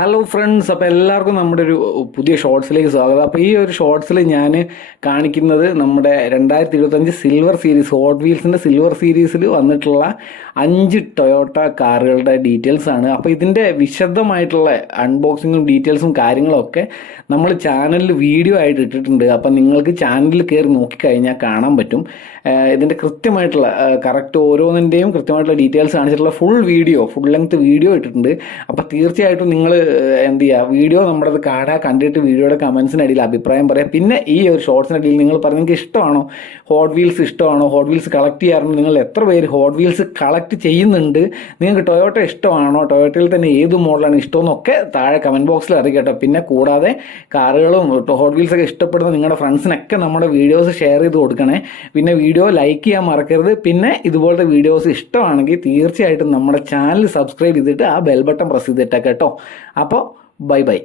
Hello friends, അപ്പോൾ എല്ലാവർക്കും നമ്മുടെ ഒരു പുതിയ ഷോർട്സിലേക്ക് സ്വാഗതം. അപ്പോൾ ഈ ഒരു ഷോർട്സിൽ ഞാൻ കാണിക്കുന്നത് നമ്മുടെ 2025 സിൽവർ സീരീസ് ഹോട്ട് വീൽസിൻ്റെ സിൽവർ സീരീസിൽ വന്നിട്ടുള്ള 5 ടൊയോട്ട കാറുകളുടെ ഡീറ്റെയിൽസ് ആണ്. അപ്പോൾ ഇതിൻ്റെ വിശദമായിട്ടുള്ള അൺബോക്സിങ്ങും ഡീറ്റെയിൽസും കാര്യങ്ങളൊക്കെ നമ്മൾ ചാനലിൽ വീഡിയോ ആയിട്ട് ഇട്ടിട്ടുണ്ട്. അപ്പോൾ നിങ്ങൾക്ക് ചാനലിൽ കയറി നോക്കിക്കഴിഞ്ഞാൽ കാണാൻ പറ്റും. ഇതിൻ്റെ കൃത്യമായിട്ടുള്ള കറക്റ്റ് ഓരോന്നിൻ്റെയും കൃത്യമായിട്ടുള്ള ഡീറ്റെയിൽസ് കാണിച്ചിട്ടുള്ള ഫുൾ ലെങ്ത് വീഡിയോ ഇട്ടിട്ടുണ്ട്. അപ്പോൾ തീർച്ചയായിട്ടും നിങ്ങൾ എന്ത് ചെയ്യുക, വീഡിയോ നമ്മുടേത് കാണുക, കണ്ടിട്ട് വീഡിയോയുടെ കമൻസിനിടയിൽ അഭിപ്രായം പറയാം. പിന്നെ ഈ ഒരു ഷോർട്സിനിടയിൽ നിങ്ങൾ പറഞ്ഞ് നിങ്ങൾക്ക് ഇഷ്ടമാണോ hot wheels, hot wheels collect ചെയ്യാറുണ്ട്, നിങ്ങൾ എത്ര പേര് ഹോട്ട് വീൽസ് കളക്ട് ചെയ്യുന്നുണ്ട്, നിങ്ങൾക്ക് ടൊയോട്ട ഇഷ്ടമാണോ, ടൊയോട്ടയിൽ തന്നെ ഏത് മോഡലാണ് ഇഷ്ടമെന്നൊക്കെ താഴെ കമൻറ്റ് ബോക്സിൽ അറിയിക്കട്ടെ. പിന്നെ കൂടാതെ കാറുകളും ഹോട്ട് വീൽസൊക്കെ ഇഷ്ടപ്പെടുന്ന നിങ്ങളുടെ ഫ്രണ്ട്സിനൊക്കെ നമ്മുടെ വീഡിയോസ് ഷെയർ ചെയ്ത് കൊടുക്കണേ. പിന്നെ വീഡിയോ ലൈക്ക് ചെയ്യാൻ മറക്കരുത്. പിന്നെ ഇതുപോലത്തെ വീഡിയോസ് ഇഷ്ടമാണെങ്കിൽ തീർച്ചയായിട്ടും നമ്മുടെ ചാനൽ സബ്സ്ക്രൈബ് ചെയ്തിട്ട് ആ ബെൽ ബട്ടൺ പ്രസ് ചെയ്തിട്ടേക്ക് കേട്ടോ. അപ്പോൾ ബൈ ബൈ.